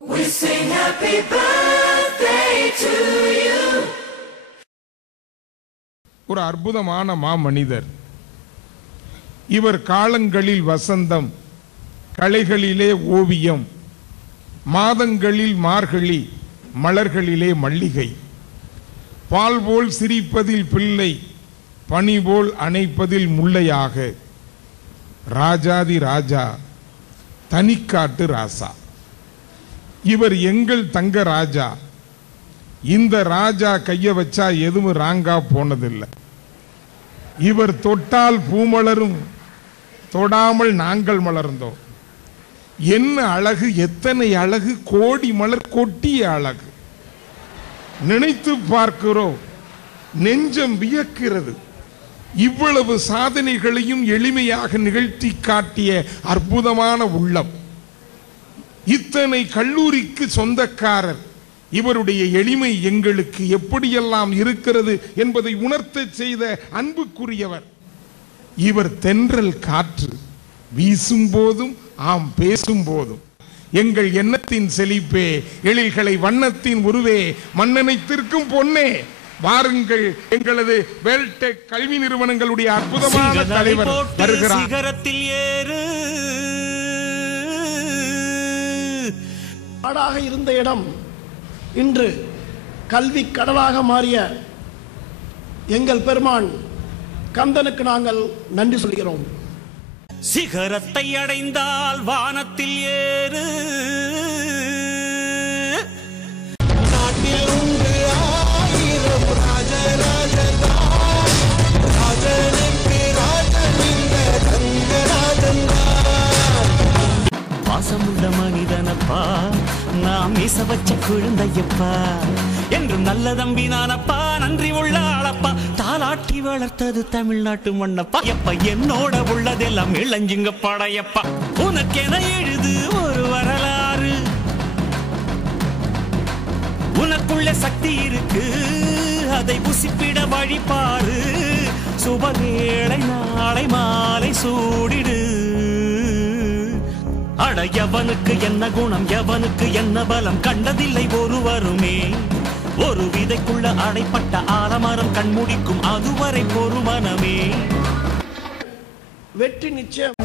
We sing happy birthday to you. ஒரு அற்புதமான மாமனிதர் இவர். காலங்களில் வசந்தம், கலைகளிலே ஓவியம், மாதங்களில் மார்கழி, மலர்களிலே மல்லிகை, பால் போல் சிரிப்பதில் பிள்ளை, பனி போல் அணைப்பதில் முல்லையாக, ராஜாதி ராஜா, தனிக்காட்டு ராசா. இவர் எங்கள் தங்க ராஜா. இந்த ராஜா கைய வச்சா எதுவும் ராங்கா போனதில்லை. இவர் தொட்டால் பூமலரும், தொடாமல் நாங்கள் மலர்ந்தோம். என்ன அழகு, எத்தனை அழகு, கோடி மலர் கொட்டிய அழகு. நினைத்து பார்க்கிறோம், நெஞ்சம் வியக்கிறது. இவ்வளவு சாதனைகளையும் எளிமையாக நிகழ்த்தி காட்டிய அற்புதமான உள்ளம். இத்தனை கல்லூரிக்கு சொந்தக்காரர். இவருடைய எளிமை எங்களுக்கு எப்படியெல்லாம் இருக்கிறது என்பதை உணர்த்த செய்த அன்புக்குரியவர். இவர் தென்றல் காற்று, வீசும் போதும் ஆம் பேசும் போதும். எங்கள் எண்ணத்தின் செழிப்பே, எழில்களை வண்ணத்தின் உருவே, மண்ணனைத்திற்கும் பொன்னே, வாருங்கள் எங்களது வேல்டெக் கல்வி நிறுவனங்களுடைய அற்புதமான தலைவர் வருகிறார். சிகரத்தில் ஏறு. காடாக இருந்த இடம் இன்று கல்வி கடலாக மாறிய எங்கள் பெருமான் கந்தனுக்கு நாங்கள் நன்றி சொல்கிறோம். சிகரத்தை அடைந்தால் வானத்தில் ஏறு. நாட்டில் உண்டு ஆயிரம் ராஜராஜன், ராஜனுக்கு ராஜன் இந்த தங்கராஜன். பாசமுள்ள மனிதனப்பா, நாம் மீச வச்ச குழந்தையப்பா, என்றும் நல்ல தம்பி நானப்பா, நன்றி உள்ள ஆளப்பா, தாலாட்டி வளர்த்தது தமிழ்நாட்டு மண்ணப்பா. எப்ப என்னோட உள்ளதெல்லாம் இளஞ்சிங்க படையப்பா, உனக்கென எழுது ஒரு வரலாறு, உனக்குள்ள சக்தி இருக்கு, அதை புசிப்பிட வழிபாரு, சுபவேளை நாளை மாலை சூடிடு. அட எவனுக்கு என்ன குணம், எவனுக்கு என்ன பலம், கண்டதில்லை ஒருவருமே. ஒரு விதைக்குள்ள அடைப்பட்ட ஆலமரம் கண்முடிக்கும் அதுவரை பொறுமனமே. வெற்றி நிச்சயம்.